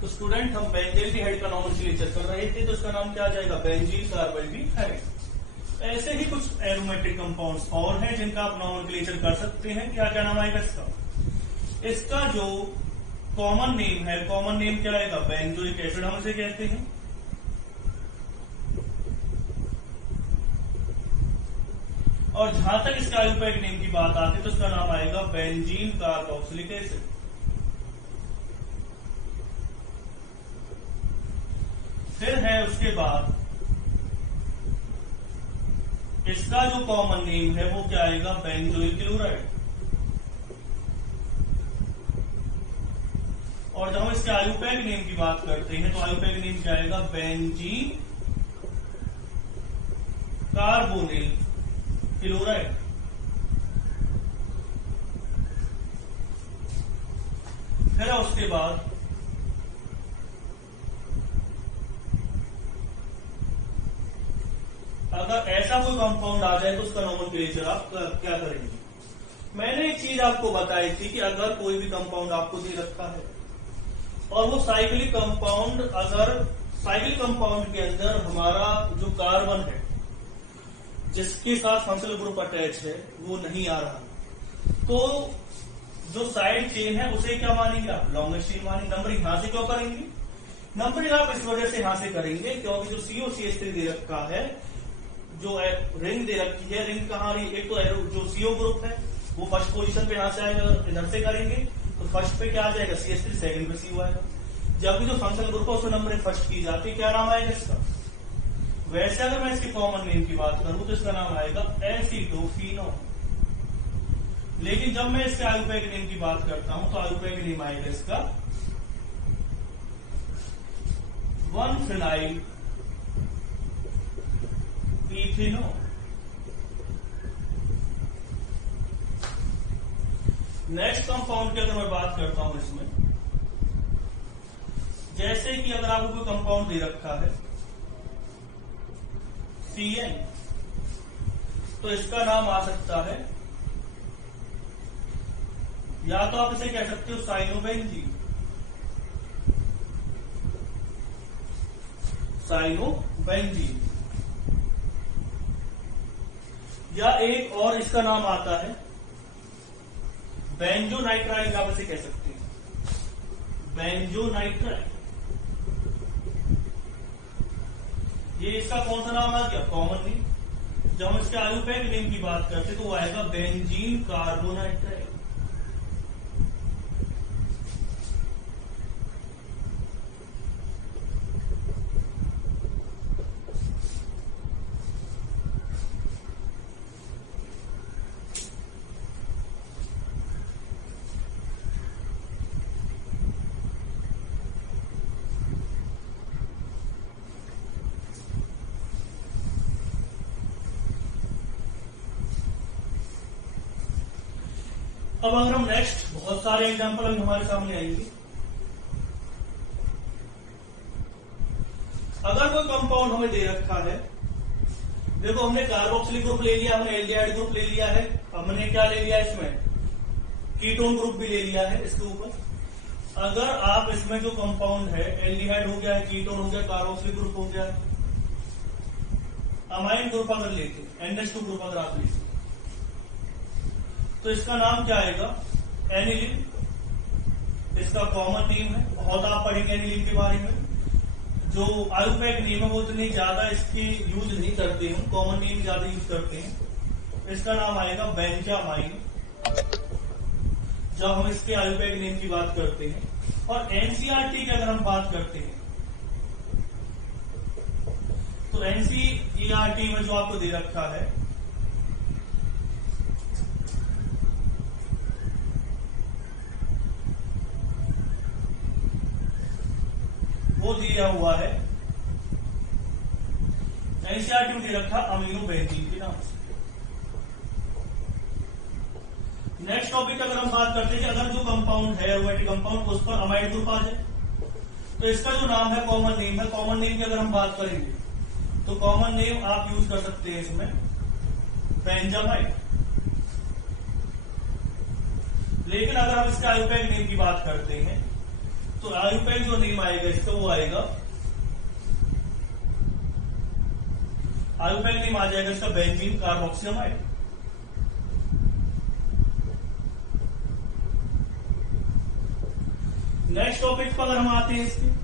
तो स्टूडेंट हम बेंजील्डिहाइड का नॉमेनक्लेचर कर रहे थे, तो इसका नाम क्या आ जाएगा, बेंजील कार्बाल्डिहाइड। ऐसे ही कुछ एरोमेटिक कंपाउंड्स और हैं जिनका आप नॉमेनक्लेचर कर सकते हैं। क्या क्या नाम आएगा इसका? इसका जो कॉमन नेम है, कॉमन नेम क्या आएगा, बेंजोइक एसिड हम इसे कहते हैं। और जहां तक इसका आयुर्वेदिक नेम की बात आती है तो इसका नाम आएगा बेंजीन कार्बोक्सिलिक एसिड। फिर है उसके बाद इसका जो कॉमन नेम है वो क्या आएगा, बेंजोइल क्लोराइड। और जब हम इसके आयुर्वेदिक नेम की बात करते हैं तो आयुर्वेदिक नेम क्या आएगा, बेंजीन कार्बोनिल क्लोराइड। फिर उसके बाद अगर ऐसा कोई कंपाउंड आ जाए तो उसका नॉमेनक्लेचर आप क्या करेंगे? मैंने एक चीज आपको बताई थी कि अगर कोई भी कंपाउंड आपको दे रखा है और वो साइक्लिक कंपाउंड, अगर साइक्लिक कंपाउंड के अंदर हमारा जो कार्बन है जिसके साथ फंक्शनल ग्रुप अटैच है वो नहीं आ रहा, तो जो साइड चेन है उसे क्या मानेंगे आप, लॉन्गेस्ट चेन मानेंगे। नंबरिंग यहां से क्यों करेंगे? नंबरिंग आप इस वजह से यहां से करेंगे क्योंकि जो COCH3 दे रखा है, जो रिंग दे रखी है, रिंग कहाँ रही, एक तो जो CO ग्रुप है वो फर्स्ट पोजीशन पे यहां से आएगा, इधर से करेंगे तो फर्स्ट पे क्या आ जाएगा, CH3, सेकंड पे CO आएगा। जबकि जो फंक्शनल ग्रुप है उसमें नंबरिंग फर्स्ट की जाती है, क्या नाम आएगा इसका? वैसे अगर मैं इसके कॉमन नेम की बात करूं तो इसका नाम आएगा एसिडोफिनोल। लेकिन जब मैं इसके आयुर्वेदिक नेम की बात करता हूं तो आयुर्वेदिक नेम आएगा इसका 1-phenyl इथेनॉल। नेक्स्ट कंपाउंड की अगर मैं बात करता हूं इसमें, जैसे कि अगर आपको कोई कंपाउंड दे रखा है CN, तो इसका नाम आ सकता है, या तो आप इसे कह सकते हो साइनोबेंजीन, साइनोबेंजीन, या एक और इसका नाम आता है बेंजोनाइट्राइल, आप इसे कह सकते हैं बेंजोनाइट्राइल। ये इसका कौन सा नाम आ गया, कॉमन नेम। जब हम इसके आयुर्वेदिक नेम की बात करते तो वो आएगा बेंजीन कार्बोनाइट्राइल। अब अगर हम नेक्स्ट, बहुत सारे एग्जांपल अभी हमारे सामने आएंगे। अगर कोई कंपाउंड हमें दे रखा है, देखो हमने कार्बोक्सिलिक ग्रुप ले लिया, हमने एल्डिहाइड ग्रुप ले लिया है, हमने क्या ले लिया इसमें, कीटोन ग्रुप भी ले लिया है इसके ऊपर। अगर आप इसमें जो कंपाउंड है, एल्डिहाइड हो गया है, कीटोन हो गया, कार्बोक्सिलिक ग्रुप हो गया, अमाइन ग्रुप अगर लेते, NH2 ग्रुप अगर आप लेते, तो इसका नाम क्या आएगा, एनिलीन। इसका कॉमन नेम है, बहुत आप पढ़ेंगे एनिलीन के बारे में। जो आयुर्वेदिक नेम है वो इतनी ज्यादा इसकी यूज नहीं करते हैं, कॉमन नेम ज्यादा यूज करते हैं। इसका नाम आएगा बेंजामाइन जब हम इसके आयुर्वेदिक नेम की बात करते हैं। और NCERT की अगर हम बात करते हैं तो NCERT में जो आपको दे रखा है वो दिया हुआ है, NCERT में दे रखा अमीनो बेंजीन के नाम से। नेक्स्ट टॉपिक अगर हम बात करते हैं कि अगर जो कंपाउंड है एरोमेटिक कंपाउंड उस पर अमाइड ग्रुप आ जाए तो इसका जो नाम है कॉमन नेम है, कॉमन नेम की अगर हम बात करेंगे तो कॉमन नेम आप यूज कर सकते हैं इसमें बेंजामाइड। लेकिन अगर हम इसके आयुर्वेदिक नेम की बात करते हैं तो आयुपैक जो नेम आएगा इसका वो आएगा, आयुपैक नेम आ जाएगा इसका बेंजीन कार्बोक्सिलामाइड। नेक्स्ट टॉपिक पर अगर हम आते हैं इसके,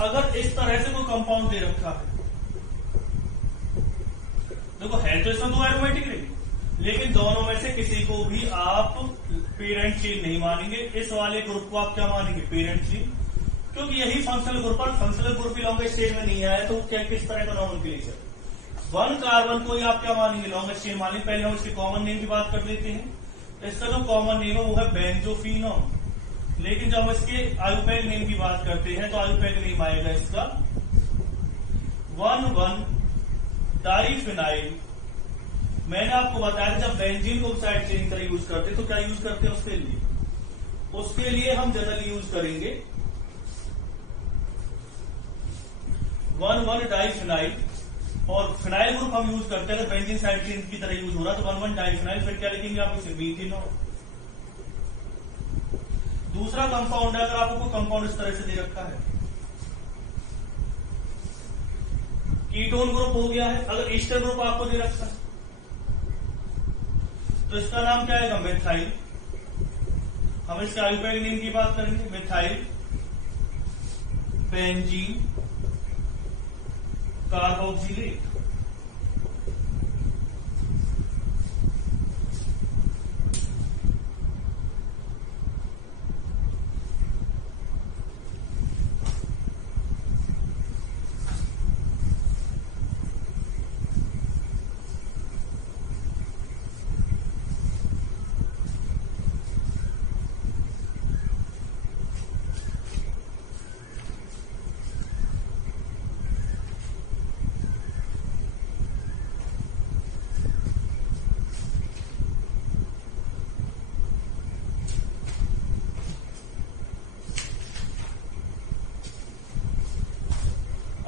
अगर इस तरह से कोई कंपाउंड दे रखा है, देखो है तो इसमें दो एरोमेटिक रिंग, लेकिन दोनों में से किसी को भी आप पेरेंट चेन नहीं मानेंगे। इस वाले ग्रुप को आप क्या मानेंगे, पेरेंट चेन, क्योंकि यही फंक्शनल ग्रुप पर फंक्शनल ग्रुप भी लॉन्गेस्ट चेन में नहीं आया, तो क्या किस तरह का नॉमेनक्लेचर। 1 कार्बन को ही आप क्या मानेंगे, लॉन्गेस्ट चेन मानेंगे। पहले हम इसके कॉमन नेम की बात कर लेते हैं। इसका जो कॉमन नेम है वो है बेंजोफिनोन, लेकिन जब हम इसके आयुपैक नेम की बात करते हैं तो आयुपैक नेम आएगा इसका 1,1 डाइफिनाइल। मैंने आपको बताया जब बेंजीन को साइड चेन की तरह यूज करते तो क्या यूज करते हैं उसके लिए हम जनरली यूज करेंगे 1,1 डाइफिनाइल, और फिनाइल ग्रुप हम यूज करते हैं अगर बेंजीन साइड चेन की तरह यूज हो रहा तो 1,1 डाइफिनाइल। फिर क्या लिखेंगे आप इसे, मीथिनॉल। दूसरा कंपाउंड है, अगर आपको कंपाउंड इस तरह से दे रखा है, कीटोन ग्रुप हो गया है। अगर ईस्टर ग्रुप आपको दे रखा है तो इसका नाम क्या आएगा, मिथाइल। हम इसके आयुपैक नेम की बात करेंगे, मिथाइल बेंजीन कार्बोक्सिलेट।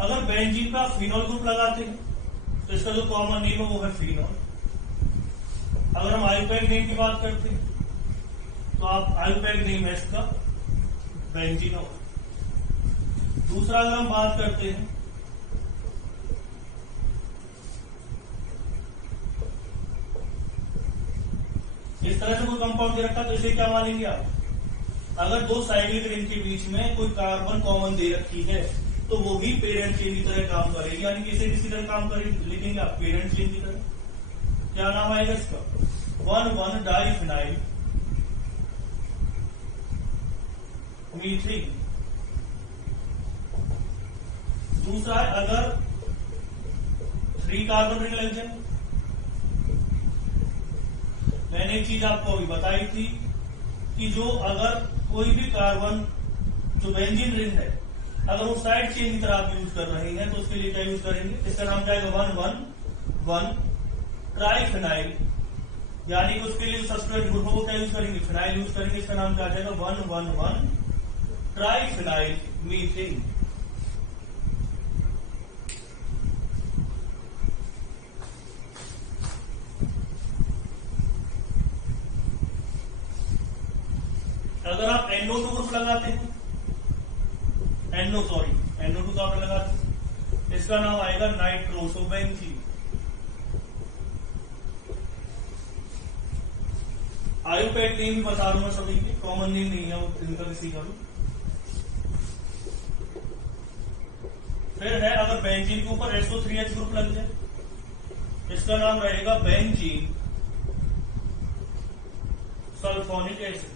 अगर बेंजीन का फिनोल ग्रुप लगाते हैं तो इसका जो कॉमन नेम है वो है फिनोल। अगर हम आयुपैक नेम की बात करते हैं तो आप आयुपैक नेम है इसका बेंजीनोल। दूसरा अगर हम बात करते हैं इस तरह से कोई कंपाउंड दे रखा तो इसे क्या मानेंगे आप, अगर दो साइक्लिक रिंग के बीच में कोई कार्बन कॉमन दे रखी है तो वो भी पेरेंट चेन की तरह काम करेगी, यानी किसी किसी तरह काम करेगी, लिखेंगे आप पेरेंट चेन की तरह। क्या नाम आएगा इसका, 1,1 डाइफिनाइल मीथिन। दूसरा है अगर 3 कार्बन रिंग लग जाए, मैंने एक चीज आपको अभी बताई थी कि जो अगर कोई भी कार्बन जो बेंजीन रिंग है अगर वो साइड चेन की तरह आप यूज कर रहे हैं तो उसके लिए क्या यूज करेंगे, इसका नाम क्या आएगा 1,1 ट्राइफिनाइल, यानी कि उसके लिए सब्सट्रेट ग्रुप को क्या यूज करेंगे, फिनाइल यूज करेंगे। इसका नाम क्या आ जाएगा 1,1 ट्राइफिनाइल मीथिन। अगर आप NO2 ग्रुप लगाते हैं, NO2 का आपने लगाते हैं, इसका नाम आएगा नाइट्रोसोबेंजीन। आयुपैक नेम भी बता दूंगा सभी के, कॉमन नेम नहीं है वो इनका किसी का भी। फिर है अगर बेंजीन के ऊपर SO3H ग्रुप लग जाए, इसका नाम रहेगा बेंजीन सल्फोनिक एसिड।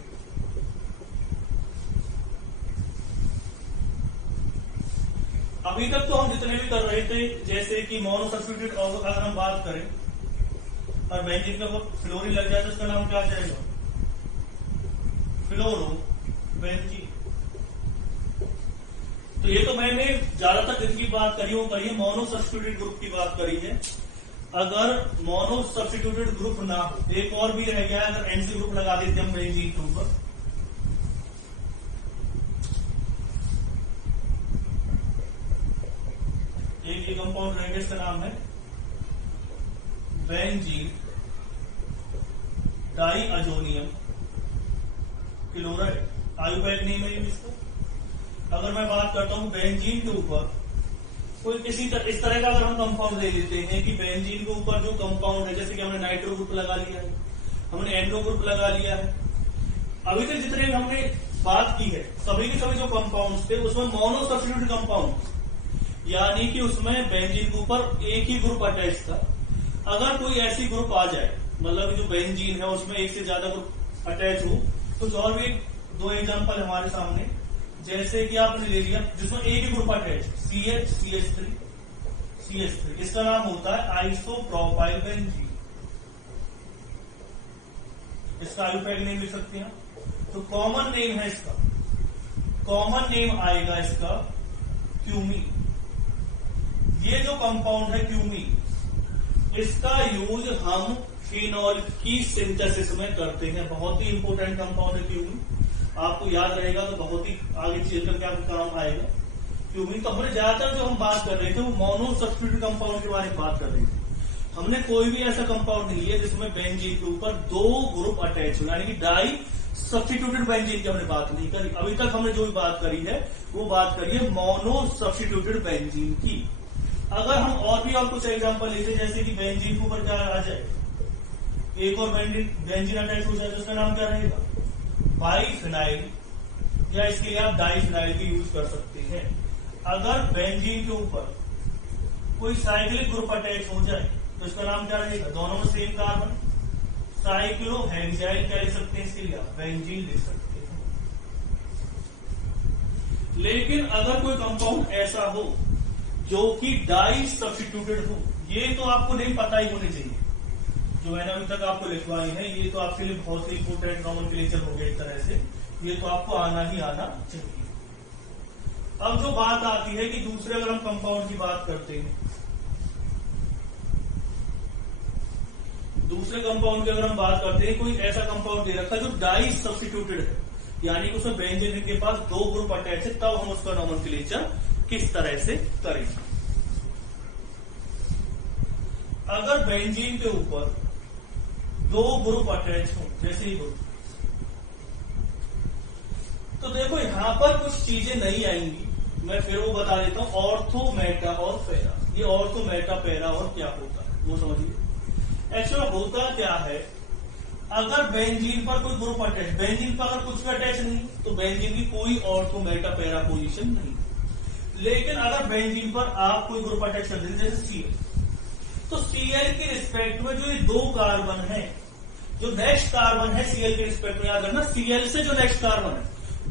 अभी तक तो हम जितने भी कर रहे थे जैसे कि मोनो सब्स्टिट्यूट, अगर हम बात करें और बेंजीन का फ्लोरीन लग जाए तो इसका नाम क्या आ जाएगा, फ्लोरो बेंजीन। तो ये तो मैंने ज्यादातर जिनकी बात करी वो करी है मोनो सब्स्टिट्यूटेड ग्रुप की बात करी है। अगर मोनो सब्स्टिट्यूटेड ग्रुप ना हो, एक और भी रह गया, अगर NC ग्रुप लगा देते हम बेंजीन के ऊपर ये कंपाउंड रहेगा, इसका नाम है बेंजीन डाइअजोनियम क्लोराइड, आयुपैक नेम है इसका। अगर मैं बात करता हूं बेंजीन के ऊपर कोई इस तरह का अगर हम कंपाउंड ले लेते हैं कि बेंजीन के ऊपर जो कंपाउंड है, जैसे कि हमने नाइट्रो ग्रुप लगा लिया है, हमने एंडो ग्रुप लगा लिया है, अभी तक जितने भी हमने बात की है सभी के सभी जो कंपाउंड्स थे उसमें मोनो सब्स्टिट्यूट कंपाउंड, यानी कि उसमें बेंजीन के ऊपर एक ही ग्रुप अटैच था। अगर कोई ऐसी ग्रुप आ जाए, मतलब जो बेंजीन है उसमें एक से ज्यादा ग्रुप अटैच हो, तो और भी दो एग्जांपल हमारे सामने, जैसे कि आपने ले लिया जिसमें एक ही ग्रुप अटैच CH3, इसका नाम होता है आइसोप्रोपाइल बेंजीन। इसका आयुपैक नेम लिख सकते हैं। तो कॉमन नेम है इसका, कॉमन नेम आएगा इसका क्यूमीन। ये जो कंपाउंड है क्यूमीन, इसका यूज हम फिनॉल की सिंथेसिस में करते हैं। बहुत ही इंपॉर्टेंट कंपाउंड है क्यूमीन, आपको याद रहेगा तो बहुत ही आगे चलकर क्या काम आएगा क्यूमीन। तो हमने ज्यादातर जो हम बात कर रहे थे वो मोनो सब्स्टिट्यूट कंपाउंड के बारे में बात कर रहे थे। हमने कोई भी ऐसा कंपाउंड नहीं लिया जिसमें बेंजीन के ऊपर दो ग्रुप अटैच हो, यानी कि डाई सब्स्टिट्यूटेड बेंजीन की हमने बात नहीं करी। अभी तक हमने जो भी बात करी है वो बात करी है मोनो सब्स्टिट्यूटेड बेंजीन की। अगर हम और भी और कुछ एग्जांपल लेते, जैसे कि बेंजीन के ऊपर क्या आ जाए, एक और बेंजीन अटैच हो जाए, तो उसका नाम क्या रहेगा बाइफिनाइल, या इसके लिए आप डाइफिनाइल भी यूज कर सकते हैं। अगर बेंजीन के ऊपर कोई साइक्लिक ग्रुप अटैच हो जाए तो इसका नाम क्या रहेगा, दोनों में सेम कार्बन, साइक्लोहेक्साइल क्या लिख सकते हैं, इसके लिए आप बेंजीन लिख सकते हैं। लेकिन अगर कोई कंपाउंड ऐसा हो जो कि डाई सब्स्टिट्यूटेड हो, ये तो आपको नहीं पता ही होनी चाहिए, जो मैंने अभी तक आपको लिखवाई है, ये तो आपके लिए बहुत ही इंपोर्टेंट नॉमेनक्लेचर हो गया एक तरह से, ये तो आपको आना ही आना चाहिए। अब जो बात आती है कि दूसरे अगर हम कंपाउंड की बात करते हैं, दूसरे कंपाउंड की अगर हम बात करते हैं, कोई ऐसा कंपाउंड दे रखा है जो डाई सब्स्टिट्यूटेड है, यानी कि उसमें बेंजीन के पास दो ग्रुप अटैच है, तब हम उसका नॉमेनक्लेचर किस तरह से करेंगे। अगर बेंजीन के ऊपर दो ग्रुप अटैच हो, जैसे ही ग्रुप, तो देखो यहां पर कुछ चीजें नहीं आएंगी, मैं फिर वो बता देता हूं, ऑर्थो मेटा और पैरा। ये ऑर्थो मेटा पैरा और क्या होता है वो समझिए। एक्चुअली होता क्या है, अगर बेंजीन पर कोई ग्रुप अटैच, बेंजीन पर अगर कुछ भी अटैच नहीं तो बेंजीन की कोई ऑर्थो मेटा पैरा पोजीशन नहीं। लेकिन अगर बेंजीन पर आप कोई ग्रुप अटैच कर देते जैसे Cl, तो Cl के रिस्पेक्ट में जो ये दो कार्बन है, जो नेक्स्ट कार्बन है Cl के रिस्पेक्ट में, याद रखना Cl से जो नेक्स्ट कार्बन है,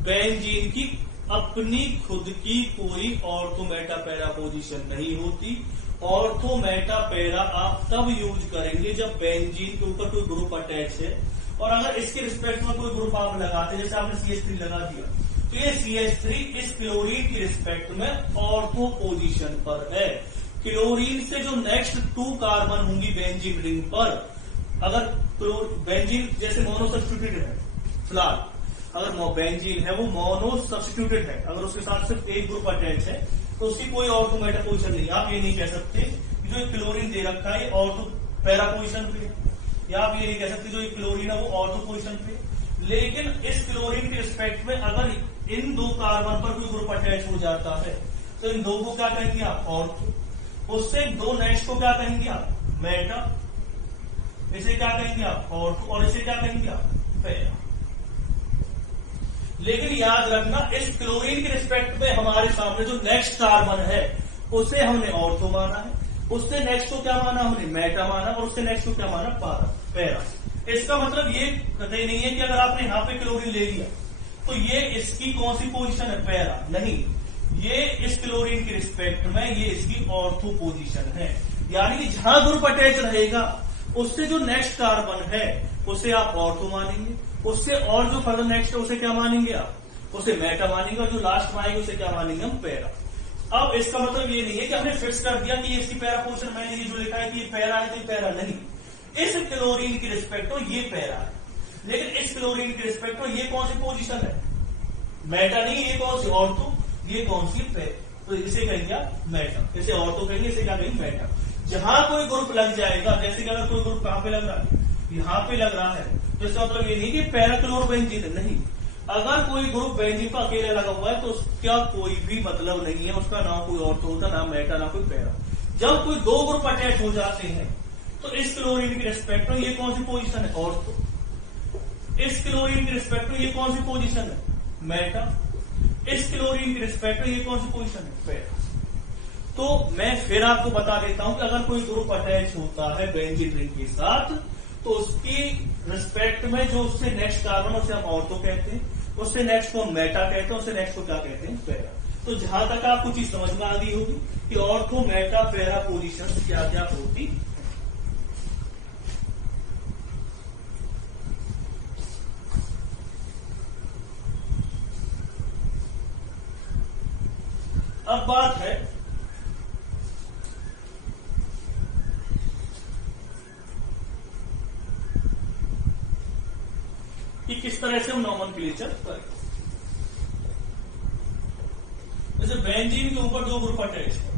बेंजीन की अपनी खुद की कोई ऑर्थो मेटा पैरा पोजीशन नहीं होती। ऑर्थो मेटा पैरा आप तब यूज करेंगे जब बेंजीन के ऊपर कोई ग्रुप अटैच है, और अगर इसके रिस्पेक्ट में कोई ग्रुप आप लगाते, जैसे आपने CH3 लगा दिया, तो ये CH3 इस क्लोरीन की रिस्पेक्ट में ऑर्थो पोजीशन पर है। क्लोरीन से जो नेक्स्ट टू कार्बन होंगी बेंजीन रिंग पर, अगर बेंजीन जैसे मोनो सब्स्टिट्यूटेड है, फिलहाल अगर बेंजीन है वो मोनो सब्स्टिट्यूटेड है, अगर उसके साथ सिर्फ एक ग्रुप अटैच है तो उसकी कोई ऑर्थो मेटा पोजीशन नहीं। आप ये नहीं कह सकते कि जो क्लोरीन दे रखा है ऑर्थो पैरा पोजीशन पे, या आप ये नहीं कह सकते जो क्लोरीन है वो ऑर्थो पोजीशन पे। लेकिन इस क्लोरीन के रिस्पेक्ट में अगर इन दो कार्बन पर कोई ग्रुप अटैच हो जाता है तो इन दो को क्या कहेंगे आप, ऑर्थो। उससे दो नेक्स्ट को क्या कहेंगे आप, मेटा। इसे क्या कहेंगे आप, ऑर्थो, और इसे क्या कहेंगे आप, पैरा। लेकिन याद रखना इस क्लोरीन के रिस्पेक्ट में हमारे सामने जो नेक्स्ट कार्बन है उसे हमने ऑर्थो माना है, उससे नेक्स्ट को क्या माना हमने, मेटा माना, और उससे नेक्स्ट को क्या माना, पैरा। इसका मतलब ये कतई नहीं है कि अगर आपने यहां पे क्लोरीन ले लिया तो ये इसकी कौन सी पोजीशन है, पैरा। नहीं, ये इस क्लोरीन के रिस्पेक्ट में ये इसकी ऑर्थो पोजीशन है, यानी कि जहां ग्रुप अटैच रहेगा उससे जो नेक्स्ट कार्बन है उसे आप ऑर्थो मानेंगे, उससे और जो फर्दर नेक्स्ट है उसे क्या मानेंगे आप, उसे मेटा मानेंगे, और जो लास्ट में आएगी उसे क्या मानेंगे हम, पैरा। अब इसका मतलब ये नहीं है कि हमने फिक्स कर दिया कि ये इसकी पैरा पोजीशन, मैंने ये जो लिखा है कि ये पैरा है तो ये पैरा नहीं। इस क्लोरीन की रिस्पेक्ट में ये पैरा है, लेकिन इस क्लोरीन की रिस्पेक्ट में ये कौन सी पोजीशन है, मेटा नहीं, ये कौन सी, ऑर्थो, ये कौन सी, तो इसे कहेंगे आप मेटा, इसे ऑर्थो कहेंगे, इसे क्या कहेंगे मेटा। जहां कोई ग्रुप लग जाएगा, जैसे कि अगर कोई ग्रुप कहां पे लग रहा है, यहाँ पे लग रहा है, तो इसका मतलब ये नहीं कि पैराक्लोरोबेंजीन नहीं, अगर कोई ग्रुप बेंजीन पर अकेला लगा हुआ है तो उसका कोई भी मतलब नहीं है, उसका ना कोई ऑर्थो होता, ना मेटा, ना कोई पैरा। जब कोई दो ग्रुप अटैच हो जाते हैं तो इस क्लोरीन के रिस्पेक्ट में ये कौन सी पोजीशन है, ऑर्थो। इस क्लोरीन के रिस्पेक्ट में ये कौन सी पोजीशन है, मेटा। इस क्लोरीन के रिस्पेक्ट में ये कौन सी पोजीशन है, पैरा। तो मैं फिर आपको बता देता हूं कि अगर कोई ग्रुप अटैच होता है बेंजीन रिंग के साथ तो उसकी रिस्पेक्ट में जो उससे नेक्स्ट कार्बन उसे हम ऑर्थो कहते हैं, उससे नेक्स्ट को हम मेटा कहते हैं, उससे नेक्स्ट को क्या कहते हैं, पैरा। तो जहां तक आपको चीज समझ में आ गई होगी कि ऑर्थो, मेटा, पैरा पोजीशन क्या क्या होती है। अब बात है कि किस तरह से हम नोमेनक्लेचर करें। जैसे बेंजीन के ऊपर दो ग्रुप अटैच है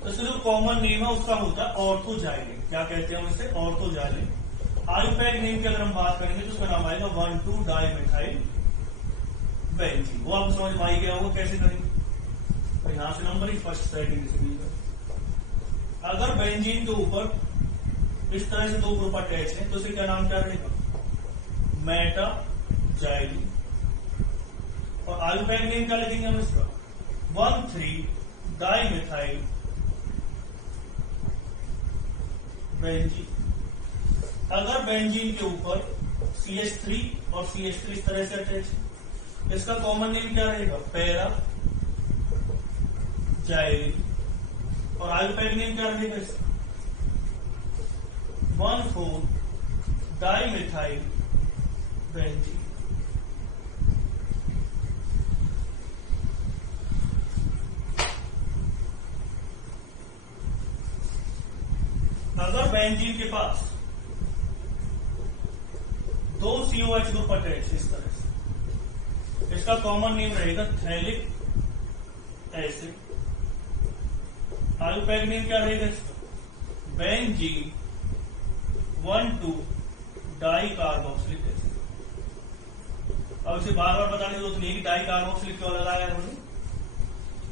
तो इसका जो कॉमन नेम है उसका होता है ऑर्थोजाइलिन। क्या कहते हैं हम इसे, ऑर्थोजाइलिन। आयुपैक नेम की अगर हम बात करेंगे तो उसका नाम आएगा 1,2-डाइमिथाइल बेंजीन। वो आपको समझ में आई गया होगा कैसे करेंगे, तो यहां से नंबर फर्स्ट सेटिंग से। अगर बेंजीन के ऊपर इस तरह से दो ग्रुप अटैच है तो इसे क्या नाम क्या रहेगा, मेटा जाइलिन। और आयुपैक नेम क्या लिखेंगे हम इसका, 1,3-डाइमिथाइल बेंजीन। अगर बेंजीन के ऊपर CH3 और CH3 इस तरह से अटैच है, इसका कॉमन नेम क्या रहेगा, पैरा जाइलिन। और आयुपैक नेम क्या रहेगा इसका, 1,4-डाइमिथाइल बेंजीन। अगर बेंजीन के पास दो COH ग्रुप अटैच इस तरह से, इसका कॉमन नेम रहेगा थैलिक एसिड। आयुपैक नेम क्या रहेगा इसका, बेंजीन 1,2-डाइकार्बोक्सिलिक एसिड। अब इसे बार बार बताने की जरूरत नहीं कि डाइकार्बोक्सिलिक क्यों लगाया है हमने,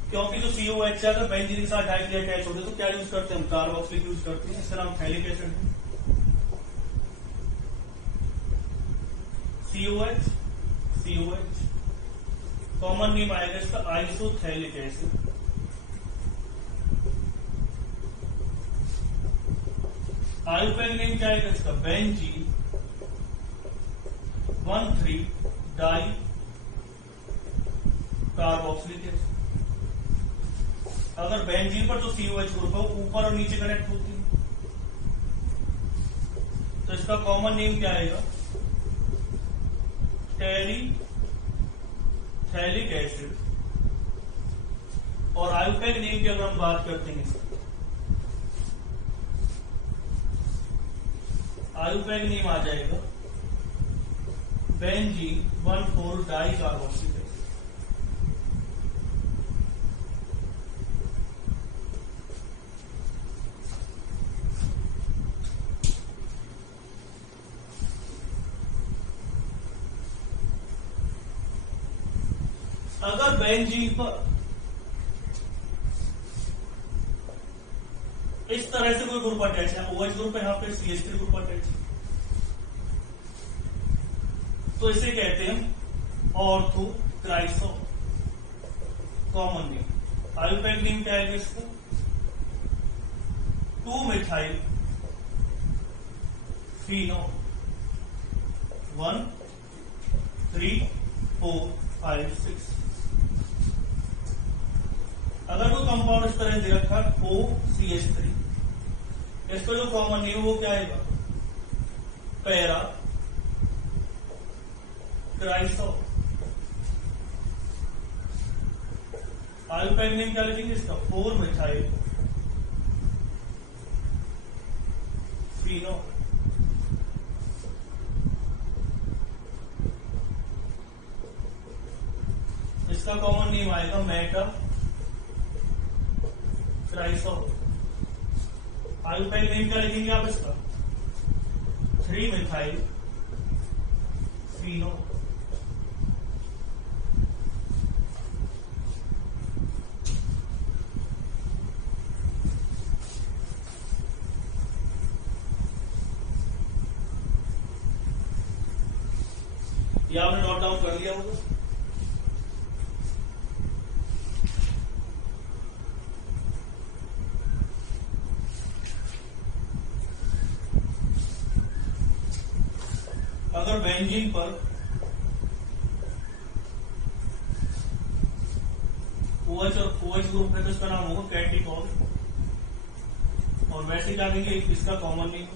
क्योंकि जो COH अगर बेंजीन के साथ डाइक्लोराइड अटैच होते तो क्या यूज करते हैं हम, कार्बोक्सिलिक यूज करते हैं। इसका नाम थैलिक एसिड है। COH कॉमन नेम आएगा इसका आइसोथैलिक एसिड। आयुपैक नेम क्या आएगा इसका, बेंजीन 1,3-डाइकार्बोक्सिलिक एसिड। अगर बेंजीन पर जो COH ग्रुप है ऊपर और नीचे कनेक्ट होती है तो इसका कॉमन नेम क्या आएगा, टेरिथैलिक एसिड। और आयुपैक नेम की अगर हम बात करते हैं, आयुपैक नेम आ जाएगा बेंजीन 1,4-डाइकार्बोक्सिलिक एसिड। अगर बेंजीन पर इस तरह से कोई ग्रुप अटैच है, OH ग्रुप है, यहाँ पे CH3 ग्रुप अटैच है, तो इसे कहते हैं ऑर्थो ट्राइसो। कॉमन नेम आयुपैक नेम क्या है इसको, 2-मिथाइल फिनो 1, 3, 4, 5, 6। अगर कोई कंपाउंड इस तरह दे रखा है OCH3, इसका जो कॉमन नेम वो क्या आएगा, पैरा ट्राइसो। आयुपैक नेम क्या लिखेंगे इसका, 4-मिथाइल फिनो। इसका कॉमन नेम आएगा मेटा ट्राइसो। आयुपैक नेम क्या लिखेंगे आप इसका? 3 मिथाइल फिनो। ये आपने नोट डाउन कर लिया होगा। अगर बेंजीन पर OH और OH ग्रुप है तो इसका नाम होगा कैटिकॉल। और वैसे क्या कहेंगे, इसका कॉमन नेम।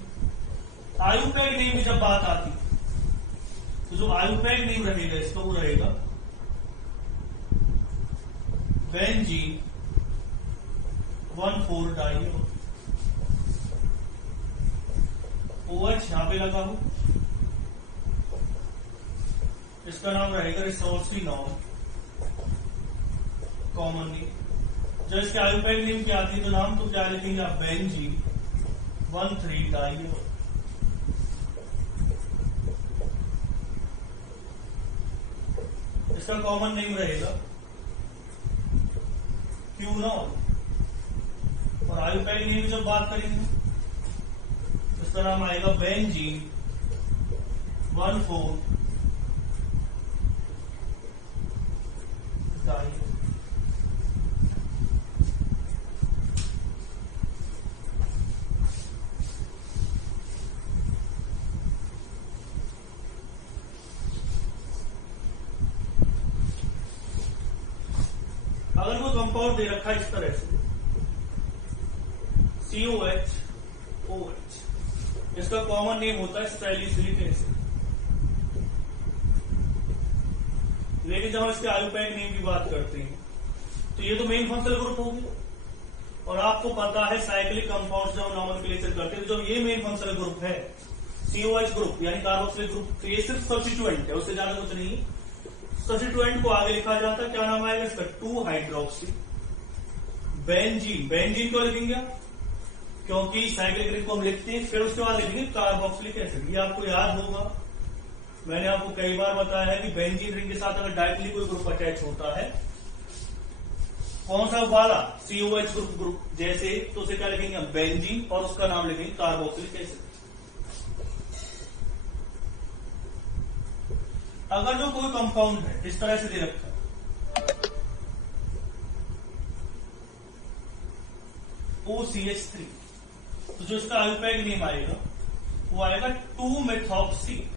आयुपैक नेम की जब बात आती तो जो आयुपैक नेम रहेगा इसका वो रहेगा बेंजीन 1,4-डाइओ। OH यहां पे लगा हो, इसका नाम रहेगा रिसोर्सिनॉल कॉमनली। जब इसके आयुपैक नेम क्या आती है तो नाम तो क्या लिखेंगे आप? बेंजीन 1,3-डाइओ। इसका कॉमन नेम रहेगा क्यूनॉल। और आयुपैक नेम की जब बात करेंगे इसका नाम आएगा बेंजीन 1,4-डाइओ। अगर कोई कंपाउंड दे रखा है इस तरह से COH OH, इसका कॉमन नेम होता है सैलिसिलिक एसिड। लेकिन जब हम इसके आयुपैक नेम की बात करते हैं तो ये तो मेन फंक्शनल ग्रुप हो गया। और आपको पता है साइक्लिक कंपाउंड जब नॉमेनक्लेचर करते हैं तो जब ये मेन फंक्शनल ग्रुप है COH ग्रुप यानी कार्बोक्सिलिक ग्रुप, तो ये सिर्फ सब्स्टिट्यूएंट है, उससे ज्यादा कुछ नहीं। सब्स्टिट्यूएंट को आगे लिखा जाता है, क्या नाम आएगा इसका? 2-हाइड्रोक्सी बेंजीन। बेंजीन को लिखेंगे क्योंकि साइक्लिक रिंग को हम लिखते हैं, फिर उसके बाद लिखेंगे कार्बोक्सिलिक एसिड। ये आपको याद होगा, मैंने आपको कई बार बताया है कि बेंजीन रिंग के साथ अगर डायरेक्टली कोई ग्रुप अटैच होता है, कौन सा वाला? COH ग्रुप जैसे, तो उसे क्या लिखेंगे? बेंजीन, और उसका नाम लिखेंगे कार्बोक्सिलिक एसिड। अगर जो कोई कंपाउंड है इस तरह से दे रखा है OCH3, तो जो इसका आयुपैक नेम आएगा वो आएगा 2-मेथॉक्सी।